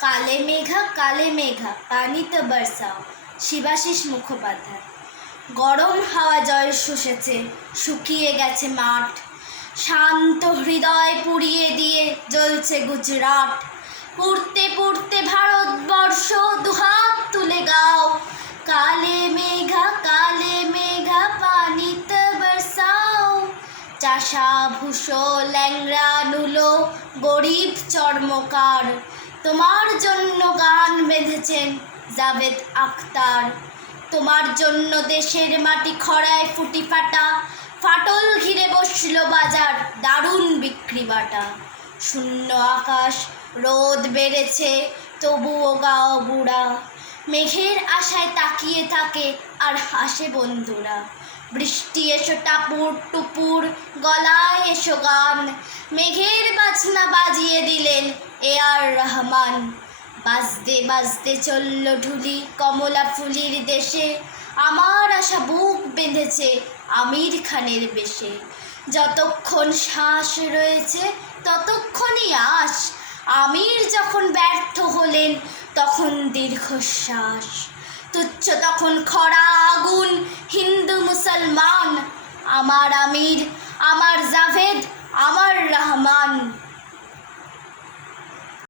কালে মেঘা কালে মেঘা, পানিতে বর্ষাও, শিবাশিস মুখোপাধ্যায়। গরম হাওয়া জল শুষেছে, শুকিয়ে গেছে মাঠ। শান্ত হৃদয় পুড়িয়ে দিয়ে জ্বলছে গুজরাট। পুড়তে পুড়তে ভারতবর্ষ দুহাত তুলে গাও। কালে মেঘা কালে মেঘা, পানিতে বর্ষাও। চাষা ভুষো ল্যাংরা নুলো, গরিব চর্মকার। তোমার বেঁধেছেন জাভেদ আখতার। তোমার জন্য দেশের মাটি খরায় ফুটি ফাটা, ফাটল ঘিরে বসল বাজার, দারুণ বিক্রি বাটা। শূন্য আকাশ, রোদ বেড়েছে, তবুও গাও বুড়া। মেঘের আশায় তাকিয়ে থাকে আর হাসে বন্ধুরা। বৃষ্টি এসো টাপুর টুপুর, গলায় এসো গান। মেঘের বাজনা বাজিয়ে দিলেন এ আর রহমান। বাজতে বাজতে চলল ঢুলি কমলা ফুলির দেশে। আমার আশা বুক বেঁধেছে আমির খানের বেশে। যতক্ষণ শ্বাস রয়েছে, ততক্ষণই আস আমির যখন ব্যর্থ হলেন, তখন দীর্ঘশ্বাস। তুচ্ছ তখন খরা আগুন, হিন্দু মুসলমান। আমার আমির, আমার জাভেদ, আমার রহমান।